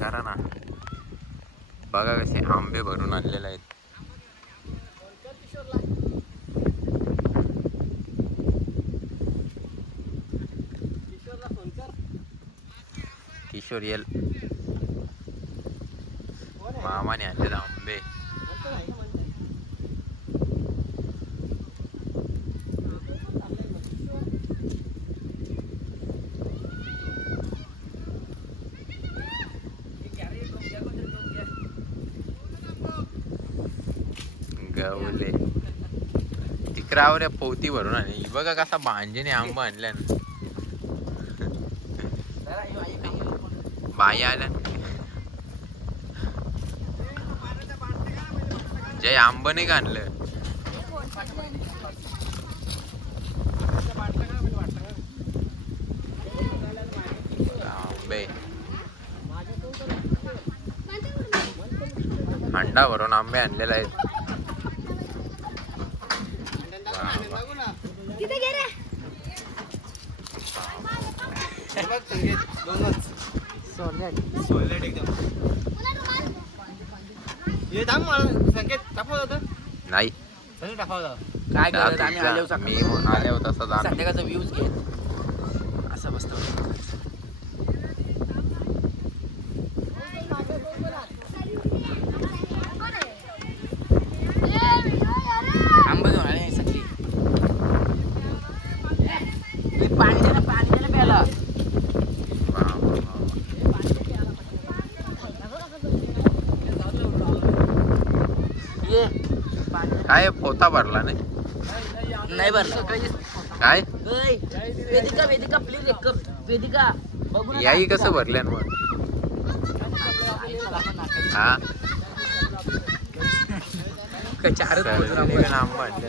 करा ना. बघा कसे आंबे भरून आणलेले आहेत. किशोर येल मामाने आणलेले आंबे. गवले तिकरावर पोती भरून आणि बघा कसा भांजेने आंबा आणल्या ना. बाई आल्या जय आंब नाही का आणलं. आंबे अंडा भरून आंबे आणलेले आहेत. नाही काय करत आम्ही आलो मी आले होता तसं संध्याकाळचा व्ह्यूज घेत असं मस्त आंबा घेऊन आले सगळी. पाणी द्या ना प्यायला. काय पोता भरला नाही भरला काय वेदिका वेदिका प्लीज एक कप वेदिका बघू ना. याही कसं भरल्या मग. हा चारच आंबा आणले.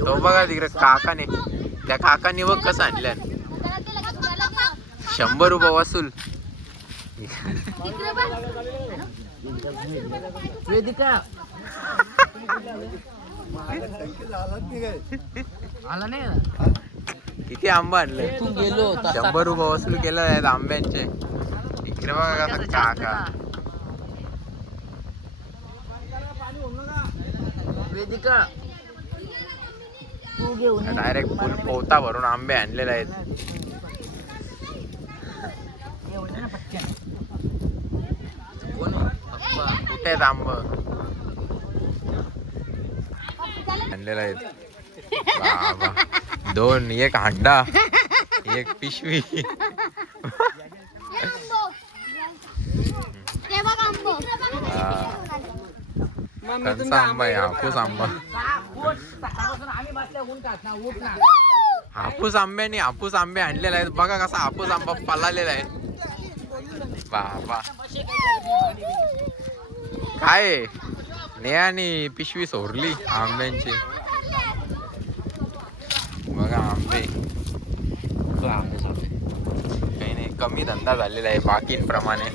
तो बघा तिकडे काकाने त्या काकाने बघ कसं आणल्या. 100 रुपये वसूल. वेदिका आला नाही किती आंबा आणले. तू गेलो 100 रुपये वसूल केले आहेत आंब्यांचे. इकडे बघा कसा काका. वेदिका तू घेऊन डायरेक्ट फुल पोता भरून आंबे आणलेले आहेत. कुठे आहेत आंब आणलेले आहेत. बाबा 2 एक हांडा एक पिशवी. कंचा आंबा आहे. हापूस आंबा. हापूस आंब्याने हापूस आंबे आणलेले आहेत. बघा कसा हापूस आंबा पलालेला आहे. बाबा काय नेहाने पिशवी सोडली आंब्यांची. बघा आंबे काही नाही कमी धंदा झालेला आहे बाकींप्रमाणे.